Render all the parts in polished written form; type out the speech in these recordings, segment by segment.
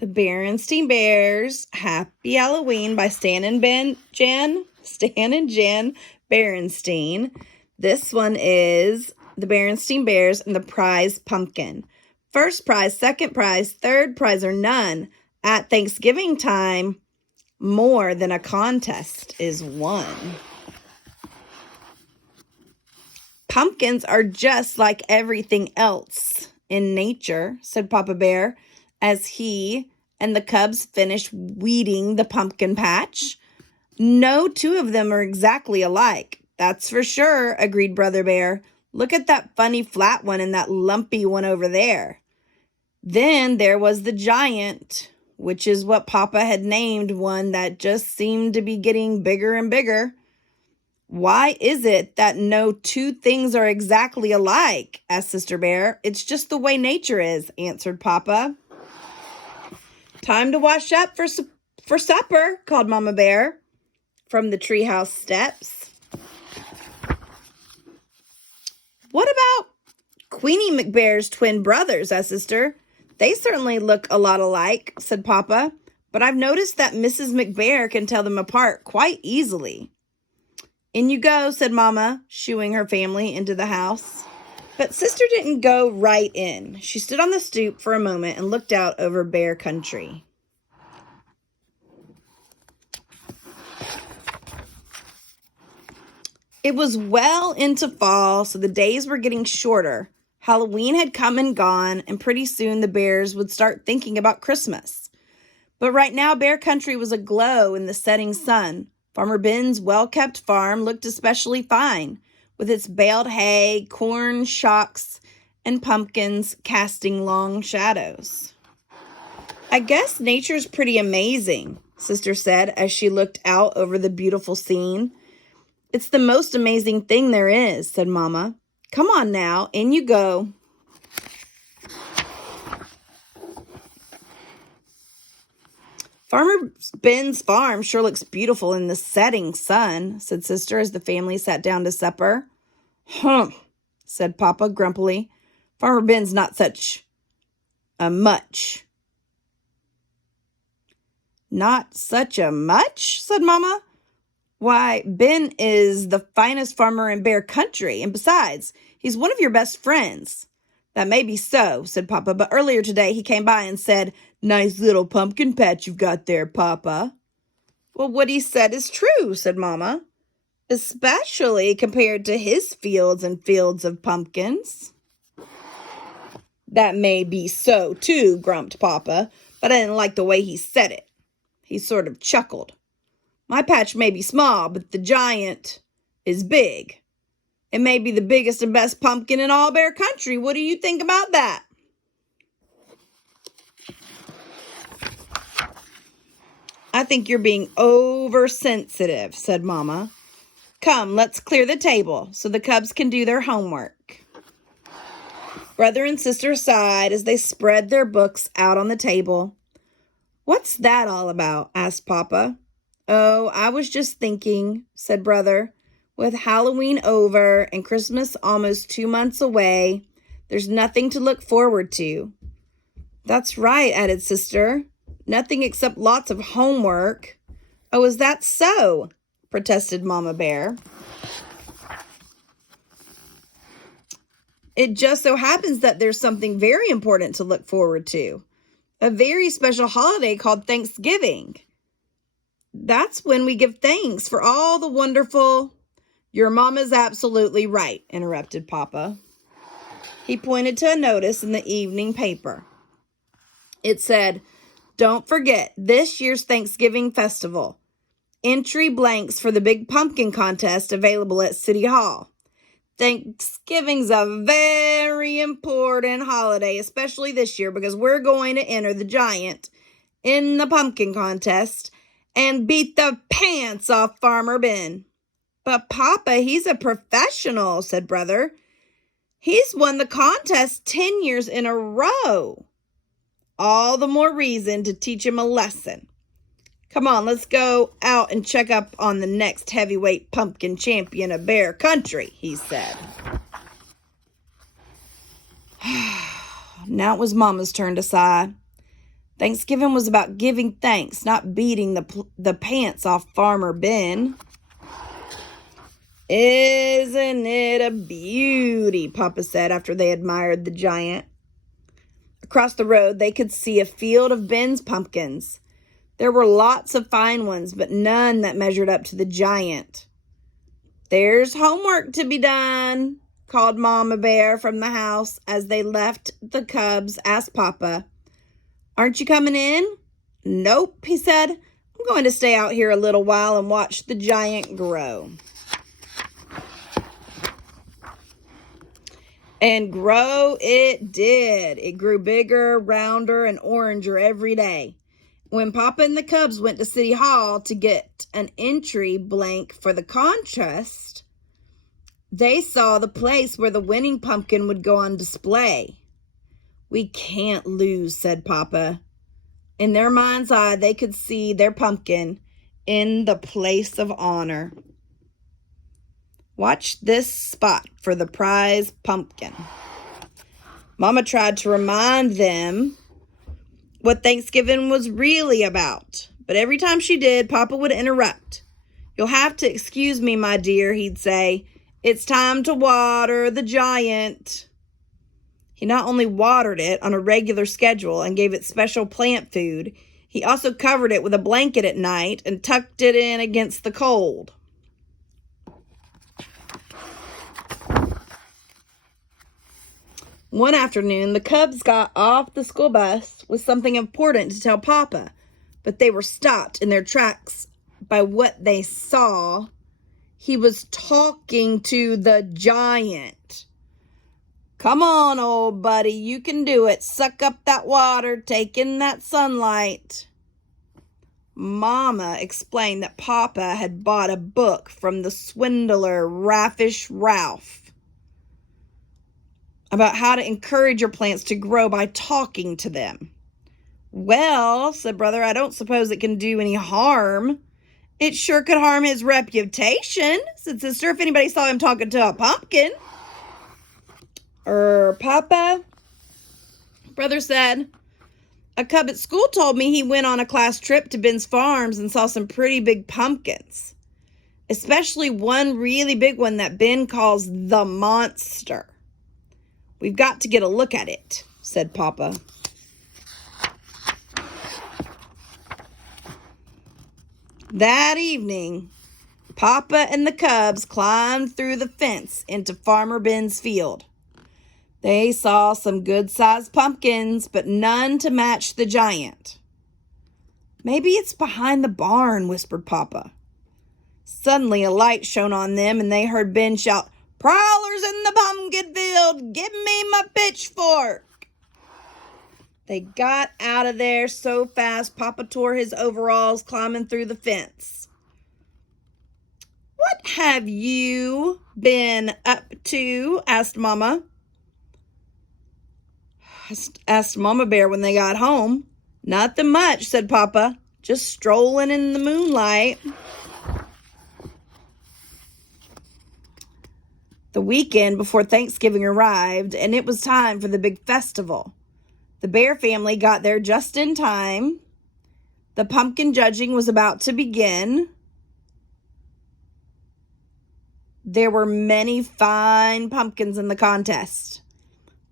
The Berenstain Bears, Happy Halloween by Stan and Jen Berenstain. This one is the Berenstain Bears and the prize pumpkin. First prize, second prize, third prize, or none. At Thanksgiving time, more than a contest is won. Pumpkins are just like everything else in nature, said Papa Bear, as he and the cubs finished weeding the pumpkin patch. No two of them are exactly alike, that's for sure, agreed Brother Bear. Look at that funny flat one and that lumpy one over there. Then there was the giant, which is what Papa had named one that just seemed to be getting bigger and bigger. Why is it that no two things are exactly alike? Asked Sister Bear. It's just the way nature is, answered Papa. Time to wash up for supper, called Mama Bear from the treehouse steps. What about Queenie McBear's twin brothers, asked Sister. They certainly look a lot alike, said Papa, but I've noticed that Mrs. McBear can tell them apart quite easily. In you go, said Mama, shooing her family into the house. But Sister didn't go right in. She stood on the stoop for a moment and looked out over Bear Country. It was well into fall, so the days were getting shorter. Halloween had come and gone, and pretty soon the bears would start thinking about Christmas. But right now, Bear Country was aglow in the setting sun. Farmer Ben's well-kept farm looked especially fine, with its baled hay, corn shocks, and pumpkins casting long shadows. I guess nature's pretty amazing, Sister said as she looked out over the beautiful scene. It's the most amazing thing there is, said Mama. Come on now, in you go. Farmer Ben's farm sure looks beautiful in the setting sun, said Sister as the family sat down to supper. Humph, said Papa grumpily. Farmer Ben's not such a much. Not such a much, said Mama. Why, Ben is the finest farmer in Bear Country, and besides, he's one of your best friends. That may be so, said Papa, but earlier today he came by and said, Nice little pumpkin patch you've got there, Papa. Well, what he said is true, said Mama, especially compared to his fields and fields of pumpkins. That may be so, too, grumped Papa, but I didn't like the way he said it. He sort of chuckled. My patch may be small, but the giant is big. It may be the biggest and best pumpkin in all Bear Country. What do you think about that? I think you're being oversensitive, said Mama. Come, let's clear the table so the cubs can do their homework. Brother and Sister sighed as they spread their books out on the table. What's that all about? Asked Papa. Oh, I was just thinking, said Brother. With Halloween over and Christmas almost 2 months away, there's nothing to look forward to. That's right, added Sister. Nothing except lots of homework. Oh, is that so? Protested Mama Bear. It just so happens that there's something very important to look forward to. A very special holiday called Thanksgiving. That's when we give thanks for all the wonderful... Your mama's absolutely right, interrupted Papa. He pointed to a notice in the evening paper. It said, Don't forget this year's Thanksgiving festival. Entry blanks for the big pumpkin contest available at City Hall. Thanksgiving's a very important holiday, especially this year, because we're going to enter the giant in the pumpkin contest and beat the pants off Farmer Ben. But Papa, he's a professional, said Brother. He's won the contest 10 years in a row. All the more reason to teach him a lesson. Come on, let's go out and check up on the next heavyweight pumpkin champion of Bear Country, he said. Now it was Mama's turn to sigh. Thanksgiving was about giving thanks, not beating the pants off Farmer Ben. Isn't it a beauty, Papa said after they admired the giant. Across the road, they could see a field of Ben's pumpkins. There were lots of fine ones, but none that measured up to the giant. "There's homework to be done," called Mama Bear from the house as they left. The cubs asked Papa, "Aren't you coming in?" "Nope," he said. "I'm going to stay out here a little while and watch the giant grow." And grow it did. It grew bigger, rounder, and oranger every day. When Papa and the cubs went to City Hall to get an entry blank for the contest, they saw the place where the winning pumpkin would go on display. "We can't lose," said Papa. In their mind's eye, they could see their pumpkin in the place of honor. Watch this spot for the prize pumpkin. Mama tried to remind them what Thanksgiving was really about, but every time she did, Papa would interrupt. "You'll have to excuse me, my dear," he'd say. "It's time to water the giant." He not only watered it on a regular schedule and gave it special plant food, he also covered it with a blanket at night and tucked it in against the cold. One afternoon, the cubs got off the school bus with something important to tell Papa, but they were stopped in their tracks by what they saw. He was talking to the giant. "Come on, old buddy, you can do it. Suck up that water, take in that sunlight." Mama explained that Papa had bought a book from the swindler Raffish Ralph about how to encourage your plants to grow by talking to them. "Well," said Brother, "I don't suppose it can do any harm." "It sure could harm his reputation," said Sister, "if anybody saw him talking to a pumpkin." Papa," Brother said, "a cub at school told me he went on a class trip to Ben's farms and saw some pretty big pumpkins, especially one really big one that Ben calls the monster. We've got to get a look at it," said Papa. That evening, Papa and the cubs climbed through the fence into Farmer Ben's field. They saw some good-sized pumpkins, but none to match the giant. "Maybe it's behind the barn," whispered Papa. Suddenly, a light shone on them, and they heard Ben shout, "Prowlers in the pumpkin field! Give me my pitchfork!" They got out of there so fast, Papa tore his overalls climbing through the fence. "What have you been up to?" asked Mama Bear when they got home. "Nothing much," said Papa. "Just strolling in the moonlight." The weekend before Thanksgiving arrived, and it was time for the big festival. The Bear family got there just in time. The pumpkin judging was about to begin. There were many fine pumpkins in the contest,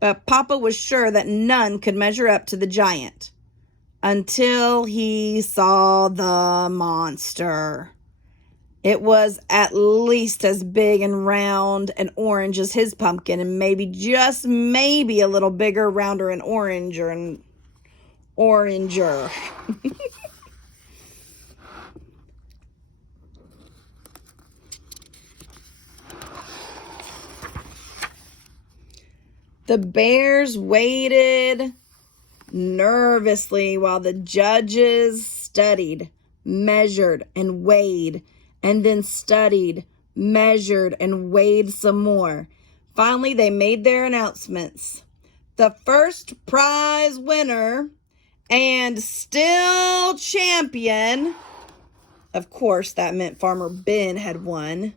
but Papa was sure that none could measure up to the giant until he saw the monster. It was at least as big and round and orange as his pumpkin, and maybe, just maybe, a little bigger, rounder, and oranger. The bears waited nervously while the judges studied, measured, and weighed, and then studied, measured, and weighed some more. Finally, they made their announcements. The first prize winner and still champion, of course, that meant Farmer Ben had won.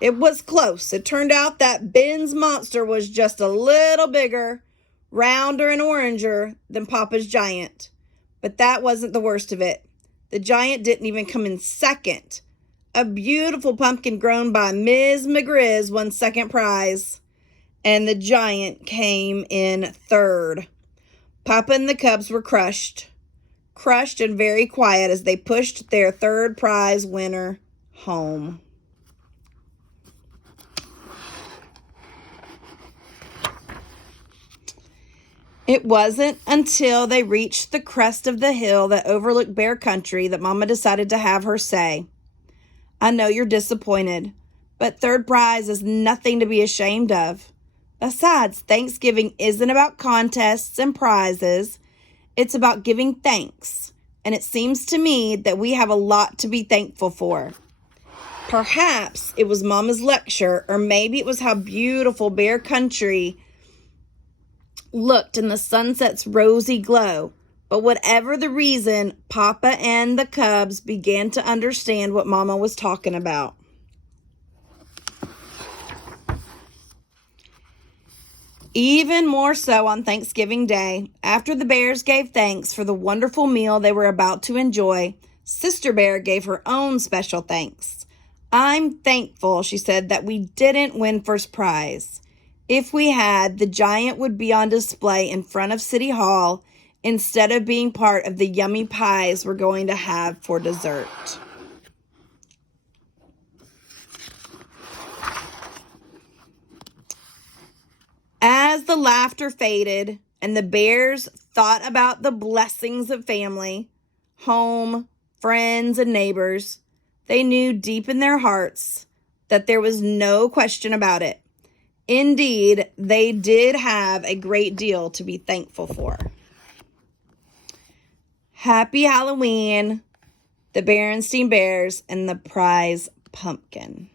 It was close. It turned out that Ben's monster was just a little bigger, rounder, and oranger than Papa's giant. But that wasn't the worst of it. The giant didn't even come in second. A beautiful pumpkin grown by Ms. McGrizz won second prize, and the giant came in third. Papa and the cubs were crushed and very quiet as they pushed their third prize winner home. It wasn't until they reached the crest of the hill that overlooked Bear Country that Mama decided to have her say. I know you're disappointed, but third prize is nothing to be ashamed of. Besides, Thanksgiving isn't about contests and prizes. It's about giving thanks, and it seems to me that we have a lot to be thankful for. Perhaps it was Mama's lecture, or maybe it was how beautiful Bear Country looked in the sunset's rosy glow. But whatever the reason, Papa and the cubs began to understand what Mama was talking about. Even more so on Thanksgiving Day, after the bears gave thanks for the wonderful meal they were about to enjoy, Sister Bear gave her own special thanks. I'm thankful, she said, that we didn't win first prize. If we had, the giant would be on display in front of City Hall instead of being part of the yummy pies we're going to have for dessert. As the laughter faded and the bears thought about the blessings of family, home, friends, and neighbors, they knew deep in their hearts that there was no question about it. Indeed, they did have a great deal to be thankful for. Happy Halloween, the Berenstain Bears and the prize pumpkin.